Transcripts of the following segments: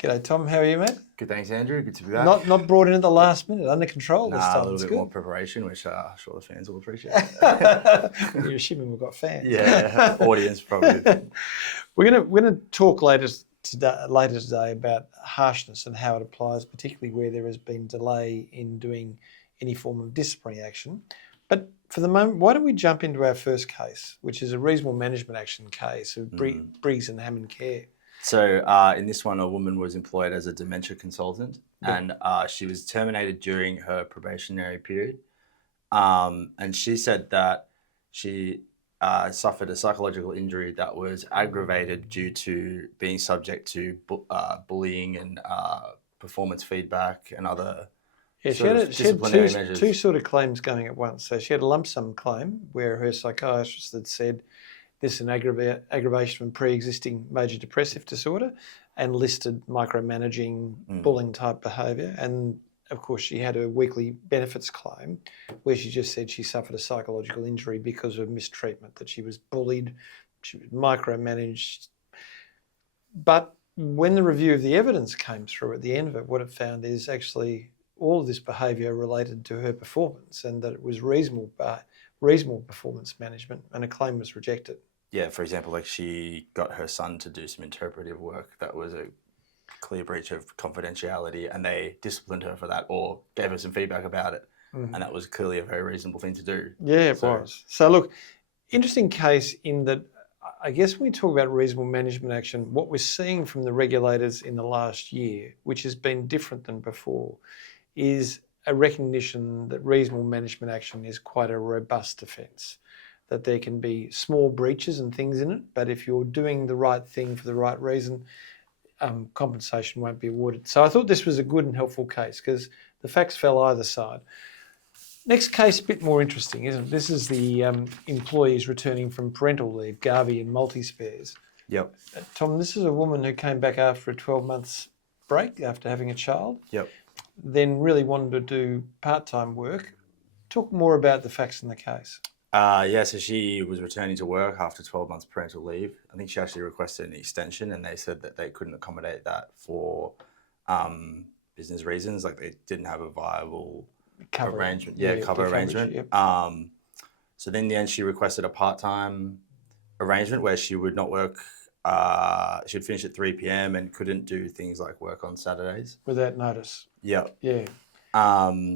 G'day, Tom. How are you, mate? Good, thanks, Andrew. Good to be back. Not brought in at the last minute, under control this time. A little it's bit good. more preparation, which I'm sure the fans will appreciate. You're assuming we've got fans. Yeah, audience probably. We're gonna talk later today about harshness and how it applies, particularly where there has been delay in doing any form of disciplinary action. But for the moment, why don't we jump into our first case, which is a reasonable management action case of Briggs and Hammond Care. So in this one, a woman was employed as a dementia consultant, and she was terminated during her probationary period. And she said that she suffered a psychological injury that was aggravated due to being subject to bullying and performance feedback and other disciplinary measures. Two sort of claims going at once. So she had a lump sum claim where her psychiatrist had said this is an aggravation from pre-existing major depressive disorder and listed micromanaging, bullying type behaviour. And of course she had a weekly benefits claim where she just said she suffered a psychological injury because of mistreatment, that she was bullied, she was micromanaged. But when the review of the evidence came through at the end of it, what it found is actually all of this behaviour related to her performance and that it was reasonable performance management, and a claim was rejected. Yeah, for example, like she got her son to do some interpretive work that was a clear breach of confidentiality, and they disciplined her for that or gave her some feedback about it. And that was clearly a very reasonable thing to do. Yeah, it was. So look, interesting case in that I guess when we talk about reasonable management action, what we're seeing from the regulators in the last year, which has been different than before, is a recognition that reasonable management action is quite a robust offence, that there can be small breaches and things in it, but if you're doing the right thing for the right reason, compensation won't be awarded. So I thought this was a good and helpful case because the facts fell either side. Next case, a bit more interesting, isn't it? This is the employees returning from parental leave, Garvey and multi-spares. Yep. Tom, this is a woman who came back after a 12 months break after having a child. Yep. Then really wanted to do part-time work. Talk more about the facts in the case. So she was returning to work after 12 months parental leave. I think she actually requested an extension, and they said that they couldn't accommodate that for business reasons, like they didn't have a viable cover arrangement. Yep. So then in the end, she requested a part-time arrangement where she would not work. She would finish at 3 p.m. and couldn't do things like work on Saturdays. Without notice. Yep. Yeah.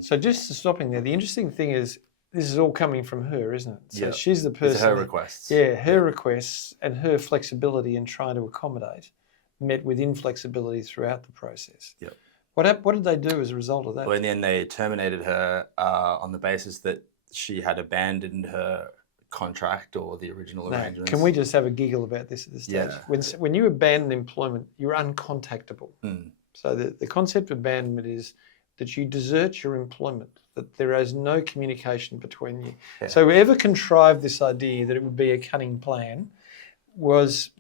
So just stopping there, the interesting thing is this is all coming from her, isn't it? So she's the person. It's her requests. Yeah, her requests and her flexibility in trying to accommodate met with inflexibility throughout the process. Yep. What did they do as a result of that? Well, in the end, they terminated her on the basis that she had abandoned her contract or the original arrangements. Can we just have a giggle about this at this stage? Yeah. When you abandon employment, you're uncontactable. So the concept of abandonment is that you desert your employment, that there is no communication between you. Yeah. So whoever contrived this idea that it would be a cunning plan wasn't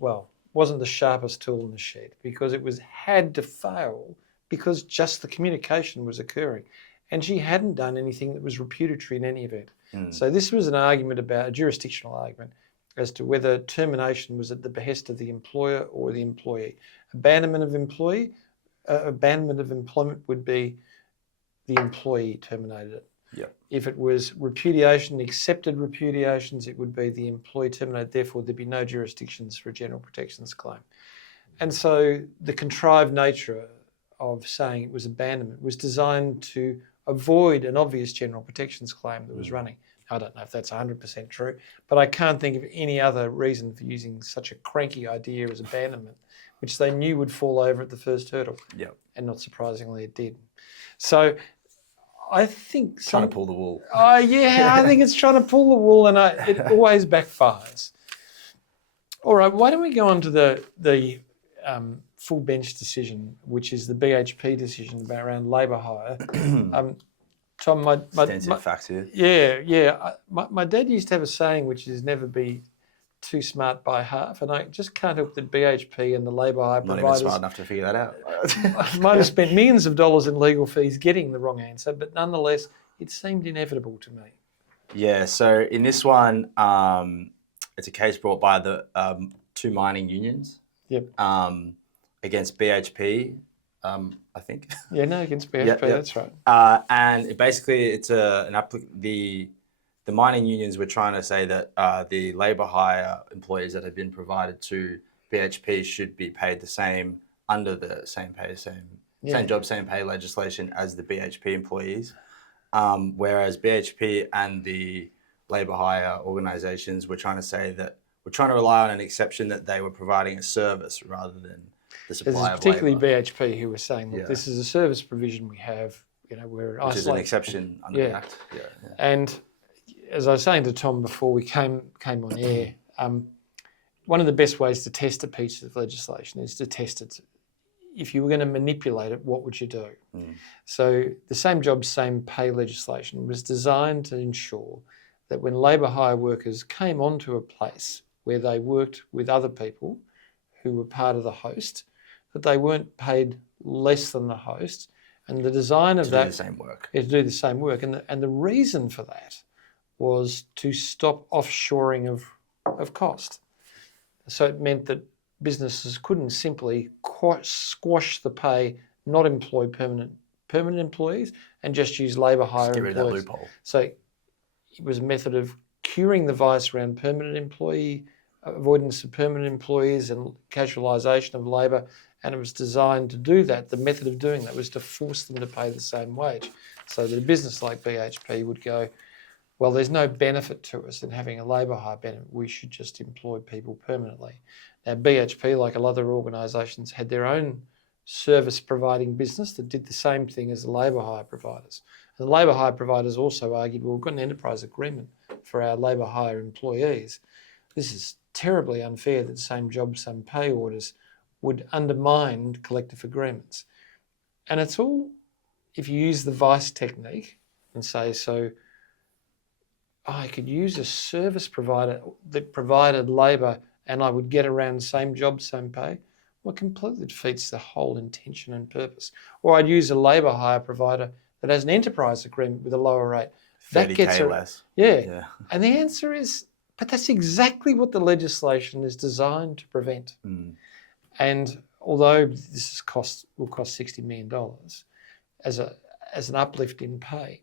the sharpest tool in the shed, because it had to fail because just the communication was occurring. And she hadn't done anything that was repudiatory in any event. So this was an argument about a jurisdictional argument as to whether termination was at the behest of the employer or the employee. Abandonment of employment would be the employee terminated it. Yep. If it was repudiation, accepted repudiations, it would be the employee terminated. Therefore, there'd be no jurisdictions for a general protections claim. And so the contrived nature of saying it was abandonment was designed to avoid an obvious general protections claim that was running. I don't know if that's 100% true, but I can't think of any other reason for using such a cranky idea as abandonment, which they knew would fall over at the first hurdle. Yep. And not surprisingly, it did. So I think... Trying to pull the wool. Oh, yeah, I think it's trying to pull the wool, and it always backfires. All right, why don't we go on to the full bench decision, which is the BHP decision around labour hire. Tom, extensive facts here. Yeah. My dad used to have a saying, which is never be too smart by half, and I just can't help that BHP and the labour hire providers... Not even smart enough to figure that out. might have spent millions of dollars in legal fees getting the wrong answer, but nonetheless, it seemed inevitable to me. Yeah, so in this one, it's a case brought by the two mining unions. Yep. Against BHP I think. Yeah, no, against BHP, that's right. And it's the mining unions were trying to say that the labour hire employees that have been provided to BHP should be paid the same under the same job, same pay legislation as the BHP employees. Whereas BHP and the labour hire organisations were trying to say that we're trying to rely on an exception that they were providing a service rather than the supply of particularly labour. BHP who were saying, look, this is a service provision we have, we're which is an exception under the Act. Yeah. And as I was saying to Tom before we came on air, one of the best ways to test a piece of legislation is to test it. If you were going to manipulate it, what would you do? So the same job, same pay legislation was designed to ensure that when labour hire workers came onto a place where they worked with other people who were part of the host, that they weren't paid less than the host. And the design of that... To do the same work. To do the same work. And the reason for that was to stop offshoring of cost. So it meant that businesses couldn't simply squash the pay, not employ permanent employees, and just use labour hire employees. Get rid of that loophole. So it was a method of curing the vice around permanent employee, avoidance of permanent employees and casualisation of labour, and it was designed to do that. The method of doing that was to force them to pay the same wage, so that a business like BHP would go, well, there's no benefit to us in having a labour hire benefit. We should just employ people permanently. Now, BHP, like a lot of other organisations, had their own service providing business that did the same thing as the labour hire providers. And the labour hire providers also argued, well, we've got an enterprise agreement for our labour hire employees. This is terribly unfair that same job, same pay orders would undermine collective agreements. And it's all, if you use the vice technique and say, so I could use a service provider that provided labour and I would get around same job, same pay, well, it completely defeats the whole intention and purpose. Or I'd use a labour hire provider that has an enterprise agreement with a lower rate. That gets less. Yeah. And the answer is, but that's exactly what the legislation is designed to prevent. And although this will cost $60 million as an uplift in pay,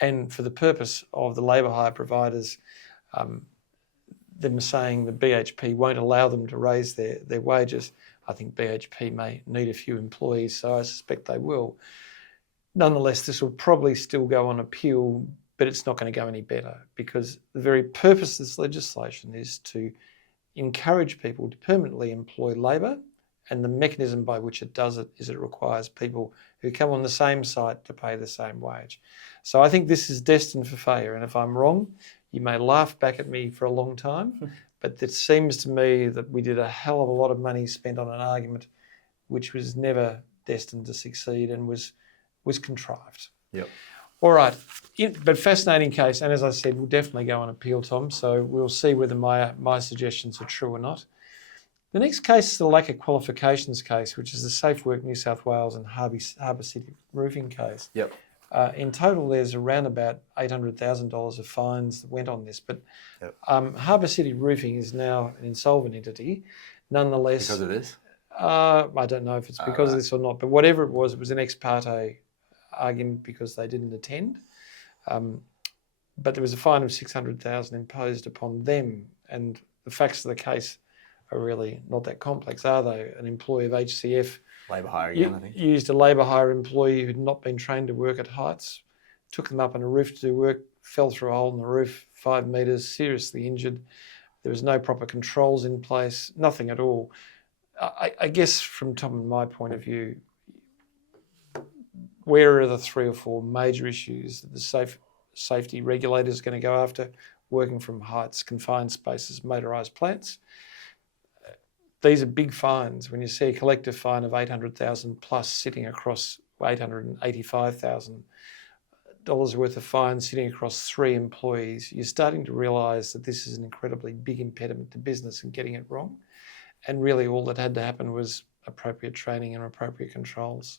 and for the purpose of the labour hire providers, them saying the BHP won't allow them to raise their wages, I think BHP may need a few employees, so I suspect they will. Nonetheless, this will probably still go on appeal, but it's not going to go any better, because the very purpose of this legislation is to encourage people to permanently employ labour, and the mechanism by which it does it is it requires people who come on the same site to pay the same wage. So I think this is destined for failure, and if I'm wrong, you may laugh back at me for a long time, but it seems to me that we did a hell of a lot of money spent on an argument which was never destined to succeed and was contrived. Yep. All right, but fascinating case, and as I said, we'll definitely go on appeal, Tom, so we'll see whether my suggestions are true or not. The next case is the lack of qualifications case, which is the Safe Work New South Wales and Harbour City roofing case. Yep. In total, there's around about $800,000 of fines that went on this, but Harbour City Roofing is now an insolvent entity. Nonetheless, because of this? I don't know if it's because of this or not, but whatever it was an ex parte argument because they didn't attend. But there was a fine of $600,000 imposed upon them, and the facts of the case are really not that complex, are they? An employee of HCF labour hire again, I think. Used a labour hire employee who'd not been trained to work at heights, took them up on a roof to do work, fell through a hole in the roof, 5 metres, seriously injured. There was no proper controls in place, nothing at all. I guess from Tom and my point of view, where are the 3 or 4 major issues that the safety regulators are going to go after? Working from heights, confined spaces, motorised plants. These are big fines. When you see a collective fine of $800,000 plus sitting across $885,000 worth of fines sitting across 3 employees, you're starting to realise that this is an incredibly big impediment to business and getting it wrong. And really all that had to happen was appropriate training and appropriate controls,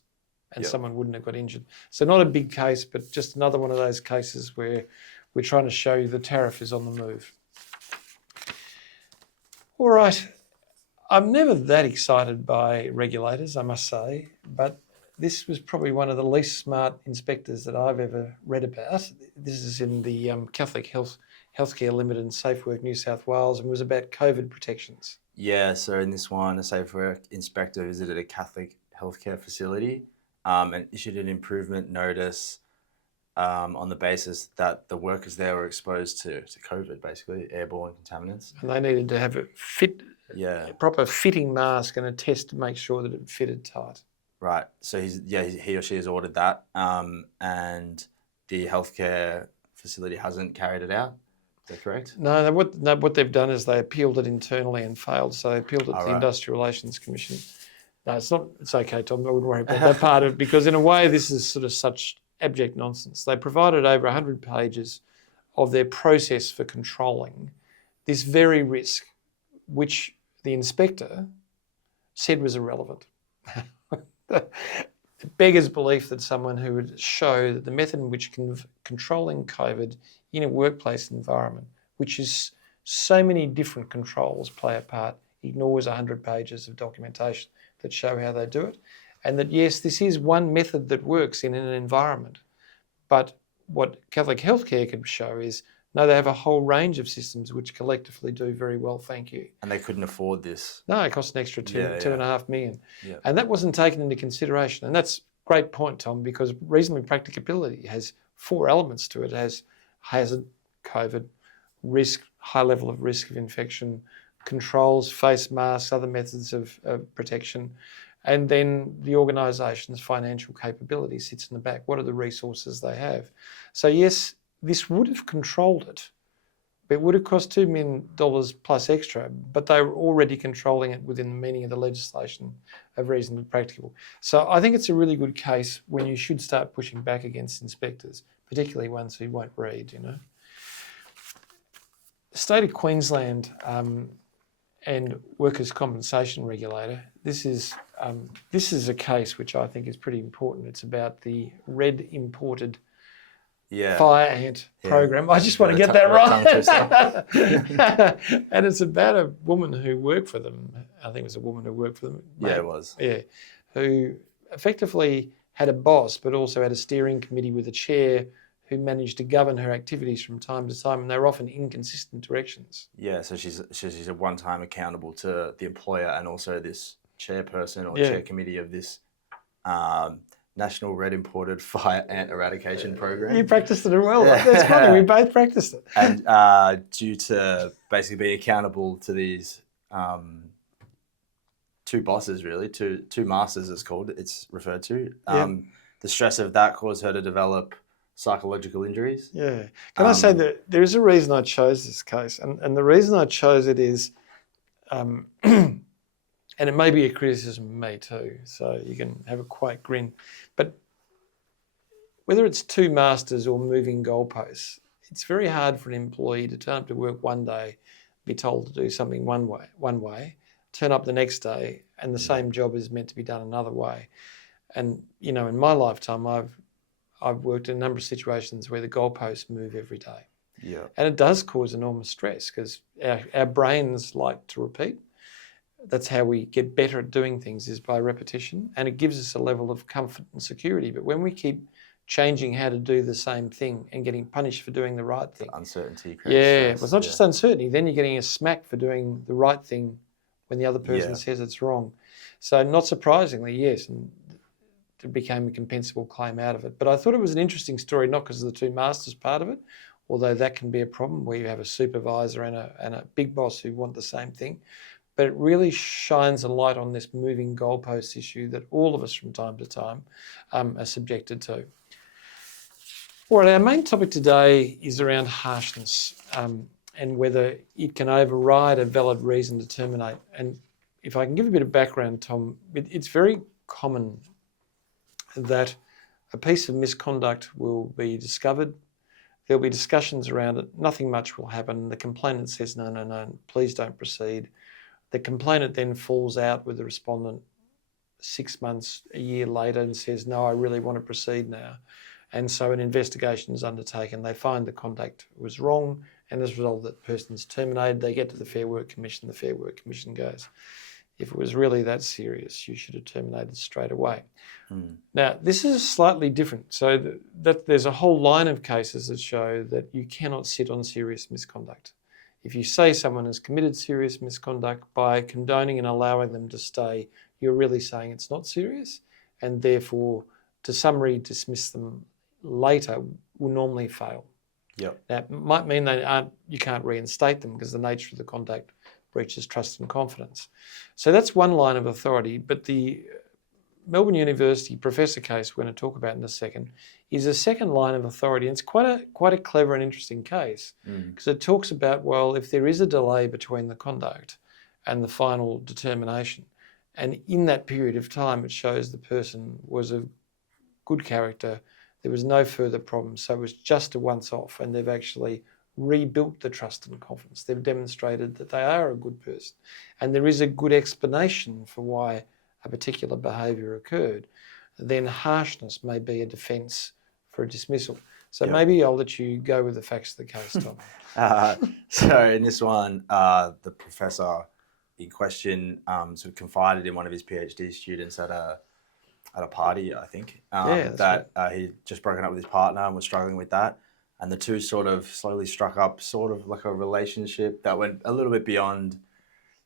and someone wouldn't have got injured. So not a big case, but just another one of those cases where we're trying to show you the tariff is on the move. All right. I'm never that excited by regulators, I must say, but this was probably one of the least smart inspectors that I've ever read about. This is in the Catholic Healthcare Limited and Safe Work New South Wales, and was about COVID protections. Yeah, so in this one, a safe work inspector visited a Catholic healthcare facility and issued an improvement notice on the basis that the workers there were exposed to COVID, basically, airborne contaminants. And they needed to have a proper fitting mask and a test to make sure that it fitted tight. Right. So he or she has ordered that, and the healthcare facility hasn't carried it out. Is that correct? No, what they've done is they appealed it internally and failed. So they appealed it to the Right. Industrial Relations Commission. No, it's not. It's okay, Tom. I wouldn't worry about that part of it, because in a way this is sort of such abject nonsense. They provided over 100 pages of their process for controlling this very risk, which the inspector said was irrelevant. It beggars belief that someone who would show that the method in which controlling COVID in a workplace environment, which is so many different controls play a part, ignores 100 pages of documentation that show how they do it. And that, yes, this is one method that works in an environment. But what Catholic Healthcare can show is, no, they have a whole range of systems which collectively do very well, thank you. And they couldn't afford this. No, it costs an extra two and a half million. Yeah. And that wasn't taken into consideration. And that's a great point, Tom, because reasonable practicability has 4 elements to it. It has hazard, COVID, risk, high level of risk of infection, controls, face masks, other methods of protection, and then the organisation's financial capability sits in the back. What are the resources they have? So yes, this would have controlled it. It would have cost $2 million plus extra, but they were already controlling it within the meaning of the legislation of reasonably practicable. So I think it's a really good case when you should start pushing back against inspectors, particularly ones who won't read, you know. The State of Queensland and Workers' Compensation Regulator, this is a case which I think is pretty important. It's about the red imported fire ant program. I just want to get that right. And it's about a woman who worked for them. I think it was a woman who worked for them. Yeah, it was. Yeah, who effectively had a boss, but also had a steering committee with a chair who managed to govern her activities from time to time, and they were often inconsistent directions. Yeah, so she's at one time accountable to the employer and also this chairperson or chair committee of this National Red Imported Fire Ant Eradication Program. You practiced it well. That's funny. We both practiced it. And due to basically be accountable to these 2 bosses, really, two masters, it's referred to. The stress of that caused her to develop psychological injuries. Yeah. Can I say that there is a reason I chose this case, and the reason I chose it is, and it may be a criticism of me too, so you can have a quiet grin, but whether it's 2 masters or moving goalposts, it's very hard for an employee to turn up to work one day, be told to do something one way, turn up the next day, and the same job is meant to be done another way. And, you know, in my lifetime, I've worked in a number of situations where the goalposts move every day. Yeah. And it does cause enormous stress because our brains like to repeat. That's how we get better at doing things, is by repetition. And it gives us a level of comfort and security. But when we keep changing how to do the same thing and getting punished for doing the right thing. The uncertainty creates stress. Well, it's not just uncertainty. Then you're getting a smack for doing the right thing when the other person says it's wrong. So not surprisingly, yes, and it became a compensable claim out of it. But I thought it was an interesting story, not because of the 2 masters part of it, although that can be a problem where you have a supervisor and a big boss who want the same thing. But it really shines a light on this moving goalpost issue that all of us from time to time are subjected to. All right, our main topic today is around harshness and whether it can override a valid reason to terminate. And if I can give a bit of background, Tom, it's very common that a piece of misconduct will be discovered. There'll be discussions around it. Nothing much will happen. The complainant says, no, please don't proceed. The complainant then falls out with the respondent 6 months, a year later and says, no, I really want to proceed now. And so an investigation is undertaken. They find the conduct was wrong, and as a result, that person's terminated. They get to the Fair Work Commission. The Fair Work Commission goes, If it was really that serious, you should have terminated straight away. Mm. Now, this is slightly different. So that there's a whole line of cases that show that you cannot sit on serious misconduct. If you say someone has committed serious misconduct by condoning and allowing them to stay, you're really saying it's not serious, and therefore to summary dismiss them later will normally fail. Yep. Now, it might mean you can't reinstate them because the nature of the conduct breaches trust and confidence. So that's one line of authority, but the Melbourne University professor case we're going to talk about in a second is a second line of authority, and it's quite a clever and interesting case because it talks about, well, if there is a delay between the conduct and the final determination, and in that period of time it shows the person was of good character, there was no further problems, so it was just a once-off, and they've actually rebuilt the trust and confidence. They've demonstrated that they are a good person, and there is a good explanation for why a particular behaviour occurred, then harshness may be a defence for a dismissal. So maybe I'll let you go with the facts of the case, Tom. So in this one, the professor in question sort of confided in one of his PhD students at a party, I think, that he'd just broken up with his partner and was struggling with that. And the two sort of slowly struck up sort of like a relationship that went a little bit beyond,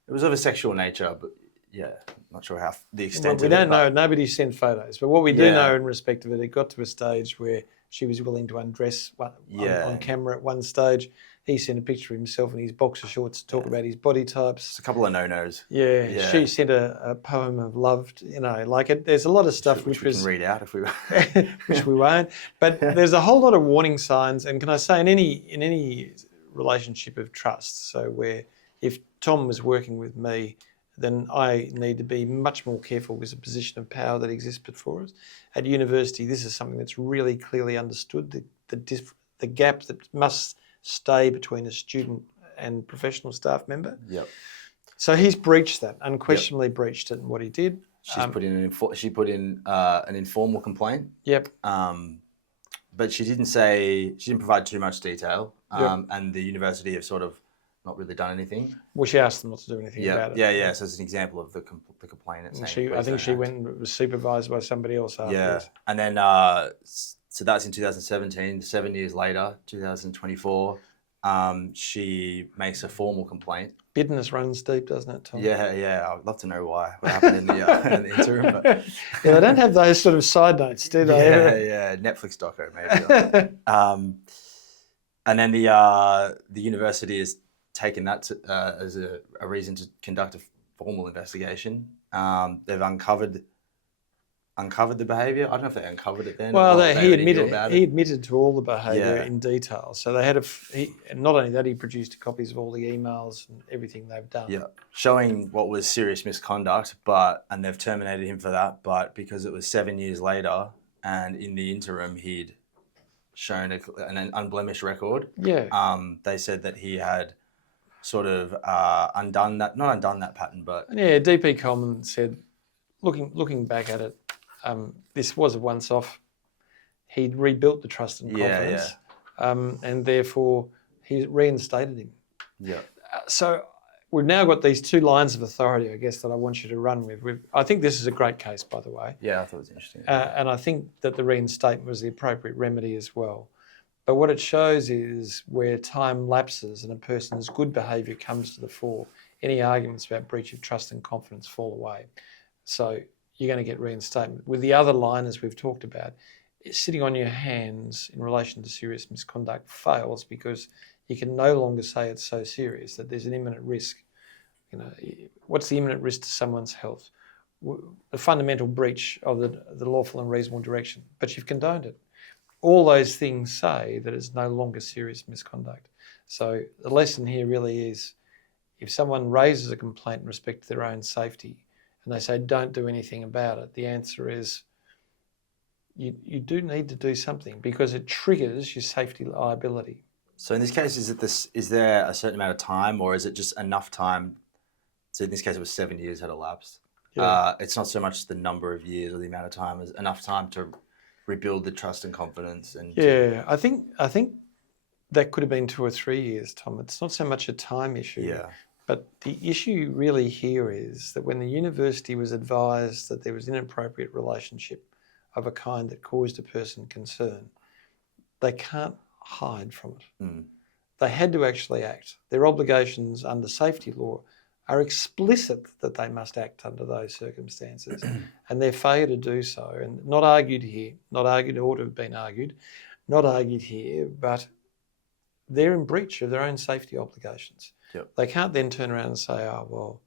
it was of a sexual nature, but yeah, not sure how the extent of it. We don't know, nobody sent photos, but what we do know in respect of it, it got to a stage where she was willing to undress on camera at one stage. He sent a picture of himself in his boxer shorts to talk about his body types. It's a couple of no-nos. Yeah. She sent a poem of love, there's a lot of stuff which we can read out if we which we won't. But there's a whole lot of warning signs, and can I say in any relationship of trust, so where if Tom was working with me, then I need to be much more careful with the position of power that exists before us. At university, this is something that's really clearly understood, the gap that must stay between a student and professional staff member. Yep. So he's breached that, unquestionably breached it in what he did. She put in an informal complaint. Yep. But she didn't provide too much detail. And the university have sort of not really done anything. Well, she asked them not to do anything about it. Yeah. So it's an example of the complaint. I think she went and was supervised by somebody else afterwards. And then so that's in 2017. 7 years later, 2024, she makes a formal complaint. Bitterness runs deep, doesn't it, Tom? Yeah. I'd love to know why. What happened in the interim? But they don't have those sort of side notes, do they? Yeah. Netflix doco maybe. And then the university has taken that as a reason to conduct a formal investigation. They've uncovered the behaviour. I don't know if they uncovered it then. Well, he admitted to all the behaviour in detail. So they had and not only that, he produced copies of all the emails and everything they've done. Yeah, showing what was serious misconduct, and they've terminated him for that. But because it was 7 years later, and in the interim he'd shown an unblemished record. Yeah. They said that he had sort of not undone that pattern, but DP Coleman said, looking back at it, this was a once-off. He'd rebuilt the trust and confidence, and therefore he reinstated him. Yeah. So we've now got these two lines of authority, I guess, that I want you to run with. I think this is a great case, by the way. Yeah, I thought it was interesting. And I think that the reinstatement was the appropriate remedy as well. But what it shows is where time lapses and a person's good behaviour comes to the fore, any arguments about breach of trust and confidence fall away. So you're going to get reinstatement. With the other line, as we've talked about, sitting on your hands in relation to serious misconduct fails because you can no longer say it's so serious that there's an imminent risk. What's the imminent risk to someone's health? The fundamental breach of the lawful and reasonable direction, but you've condoned it. All those things say that it's no longer serious misconduct. So the lesson here really is, if someone raises a complaint in respect to their own safety and they say don't do anything about it, the answer is you do need to do something because it triggers your safety liability. So in this case, is there a certain amount of time, or is it just enough time? So in this case, it was 7 years had elapsed. Yeah. It's not so much the number of years or the amount of time as enough time to rebuild the trust and confidence. I think that could have been 2 or 3 years, Tom. It's not so much a time issue. Yeah. But the issue really here is that when the university was advised that there was an inappropriate relationship of a kind that caused a person concern, they can't hide from it. Mm. They had to actually act. Their obligations under safety law are explicit that they must act under those circumstances, and their failure to do so, and not argued here, not argued, ought to have been argued, not argued here, but they're in breach of their own safety obligations. Yep. They can't then turn around and say, oh, well,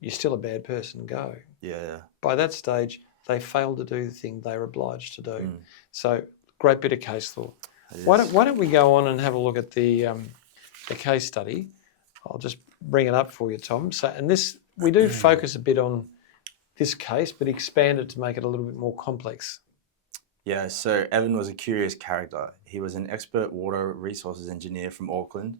you're still a bad person, go. Yeah. By that stage, they failed to do the thing they were obliged to do. Mm. So, great bit of case law. Why don't we go on and have a look at the case study? I'll just bring it up for you, Tom. So, and this, we do focus a bit on this case, but expand it to make it a little bit more complex. Yeah, so Evan was a curious character. He was an expert water resources engineer from Auckland.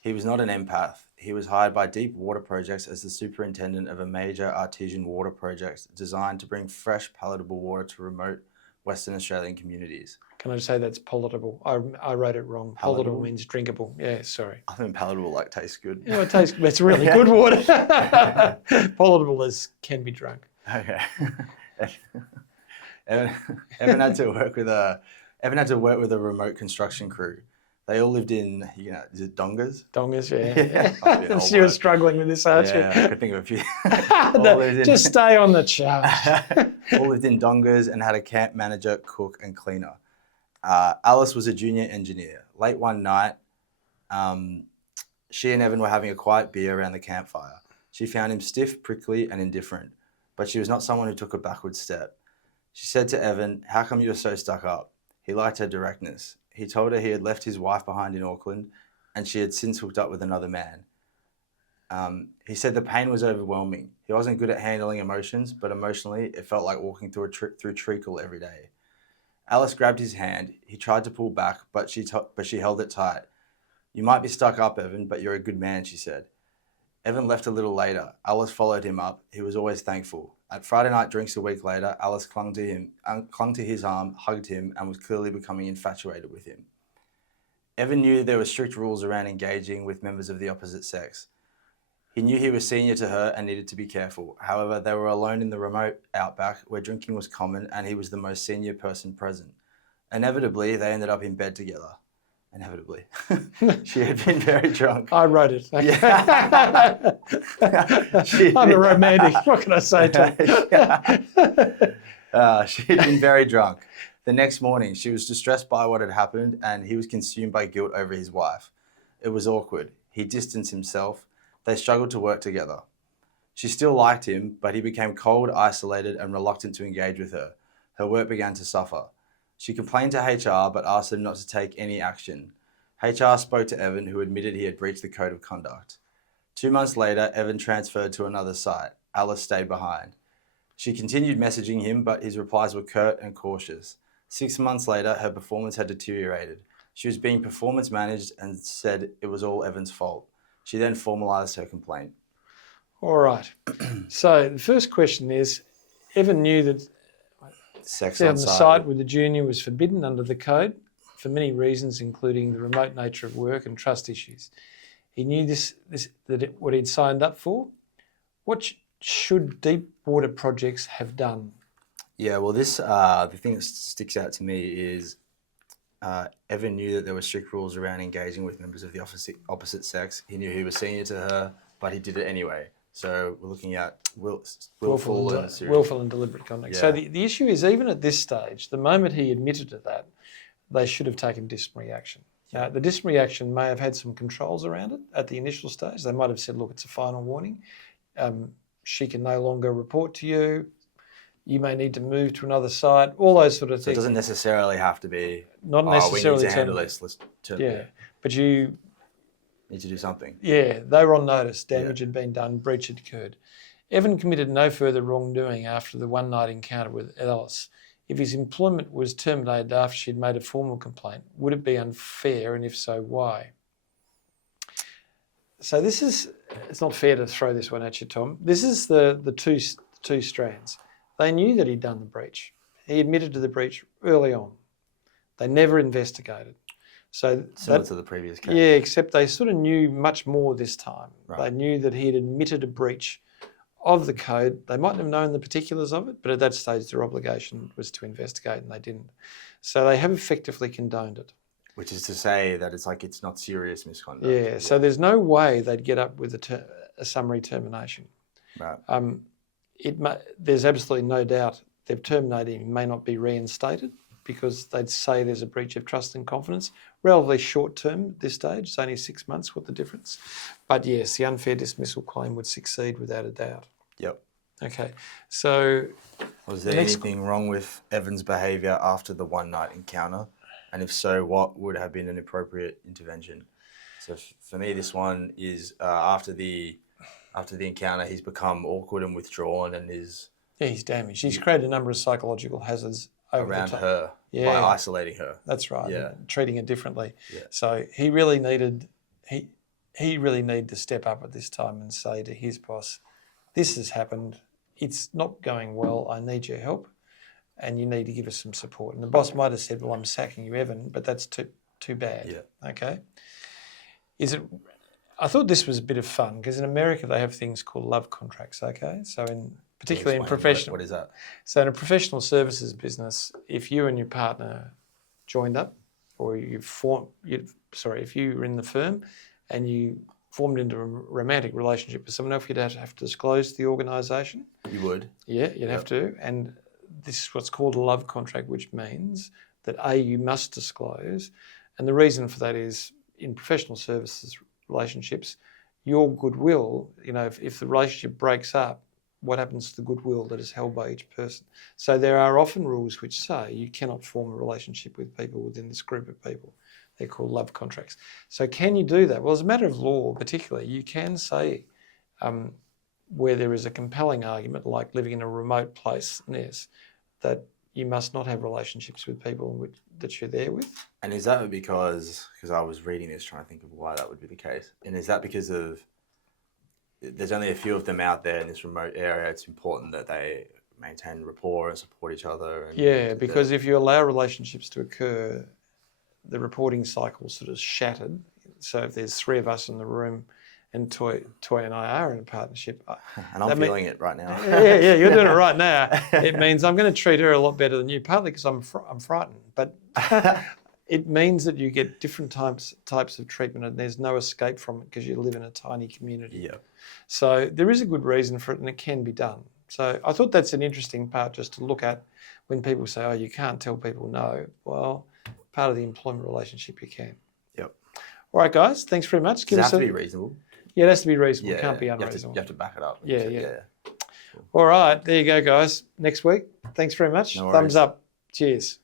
He was not an empath. He was hired by Deep Water Projects as the superintendent of a major artesian water project designed to bring fresh, palatable water to remote Western Australian communities. Can I just say that's palatable? I wrote it wrong. Palatable means drinkable. Yeah, sorry. I think palatable like tastes good. Yeah, it tastes. It's really good water. Palatable can be drunk. Okay. Evan had to work with a remote construction crew. They all lived in, is it Dongas? Dongas, yeah. So you're struggling with this, aren't you? Yeah, I could think of a few. Just stay on the chart. All lived in Dongas and had a camp manager, cook, and cleaner. Alice was a junior engineer. Late one night, she and Evan were having a quiet beer around the campfire. She found him stiff, prickly, and indifferent, but she was not someone who took a backward step. She said to Evan, "How come you're so stuck up?" He liked her directness. He told her he had left his wife behind in Auckland and she had since hooked up with another man. He said the pain was overwhelming. He wasn't good at handling emotions, but emotionally it felt like walking through treacle every day. Alice grabbed his hand. He tried to pull back, but she held it tight. "You might be stuck up, Evan, but you're a good man," she said. Evan left a little later. Alice followed him up. He was always thankful. At Friday night drinks a week later, Alice clung to his arm, hugged him, and was clearly becoming infatuated with him. Evan knew there were strict rules around engaging with members of the opposite sex. He knew he was senior to her and needed to be careful. However, they were alone in the remote outback where drinking was common and he was the most senior person present. Inevitably, they ended up in bed together. Inevitably. She had been very drunk. I wrote it. Yeah. I'm a romantic. What can I say to She had been very drunk. The next morning, she was distressed by what had happened and he was consumed by guilt over his wife. It was awkward. He distanced himself. They struggled to work together. She still liked him, but he became cold, isolated, and reluctant to engage with her. Her work began to suffer. She complained to HR, but asked them not to take any action. HR spoke to Evan, who admitted he had breached the code of conduct. 2 months later, Evan transferred to another site. Alice stayed behind. She continued messaging him, but his replies were curt and cautious. 6 months later, her performance had deteriorated. She was being performance managed and said it was all Evan's fault. She then formalised her complaint. All right. So the first question is, Evan knew that Sex on the site with the junior was forbidden under the code for many reasons, including the remote nature of work and trust issues. He knew what he'd signed up for. What should deep water projects have done? Yeah, well, the thing that sticks out to me is Evan knew that there were strict rules around engaging with members of the opposite sex. He knew he was senior to her, but he did it anyway. So we're looking at willful and deliberate conduct. Yeah. So the issue is, even at this stage, the moment he admitted to that, they should have taken disciplinary action. The disciplinary action may have had some controls around it at the initial stage. They might have said, look, it's a final warning. She can no longer report to you. You may need to move to another site, all those sort of things. It doesn't necessarily have to be, not necessarily we need to handle this. Let's but you need to do something. Yeah, they were on notice. Damage had been done, breach had occurred. Evan committed no further wrongdoing after the one-night encounter with Alice. If his employment was terminated after she'd made a formal complaint, would it be unfair, and if so, why? So it's not fair to throw this one at you, Tom. This is the two strands. They knew that he'd done the breach. He admitted to the breach early on. They never investigated. So Similar to the previous case. yeah, except they sort of knew much more this time. Right. They knew that he had admitted a breach of the code. They mightn't have known the particulars of it, but at that stage their obligation was to investigate, and they didn't. So they have effectively condoned it. Which is to say that it's not serious misconduct. Yeah, so there's no way they'd get up with a summary termination. Right. There's absolutely no doubt they've terminated him, may not be reinstated, because they'd say there's a breach of trust and confidence. Relatively short term at this stage, it's only 6 months, what the difference? But yes, the unfair dismissal claim would succeed without a doubt. Yep. Okay, so... Was there anything wrong with Evan's behaviour after the one-night encounter? And if so, what would have been an appropriate intervention? So for me, this one is after the encounter, he's become awkward and withdrawn, and is he's damaged. He's created a number of psychological hazards around her by isolating her. That's right. Yeah, treating her differently. Yeah. So he really needed to step up at this time and say to his boss, "This has happened. It's not going well. I need your help, and you need to give us some support." And the boss might have said, "Well, I'm sacking you, Evan," but that's too bad. Yeah. Okay. I thought this was a bit of fun because in America they have things called love contracts. Okay, so particularly in professional. What is that? So in a professional services business, if you and your partner joined up, or if you were in the firm and you formed into a romantic relationship with someone else, you'd have to disclose the organisation. You would? Yeah, you'd have to. And this is what's called a love contract, which means that you must disclose. And the reason for that is in professional services relationships, your goodwill, if the relationship breaks up, what happens to the goodwill that is held by each person? So there are often rules which say you cannot form a relationship with people within this group of people. They're called love contracts. So can you do that? Well, as a matter of law, particularly, you can say where there is a compelling argument, like living in a remote place, that you must not have relationships with people that you're there with. And is that because I was reading this trying to think of why that would be the case, and is that because there's only a few of them out there in this remote area, it's important that they maintain rapport and support each other? Because if you allow relationships to occur, the reporting cycle sort of shattered. So if there's three of us in the room and Toy and I are in a partnership. And I'm feeling it right now. Yeah, you're doing it right now. It means I'm going to treat her a lot better than you, partly because I'm frightened, but it means that you get different types of treatment and there's no escape from it because you live in a tiny community. Yeah. So there is a good reason for it and it can be done. So I thought that's an interesting part just to look at when people say, oh, you can't tell people no. Well, part of the employment relationship you can. Yep. All right, guys, thanks very much. Does it have to be reasonable? Yeah, it has to be reasonable. Yeah, It can't be unreasonable. You have to back it up. Yeah. All right, there you go, guys. Next week. Thanks very much. No worries. Thumbs up. Cheers.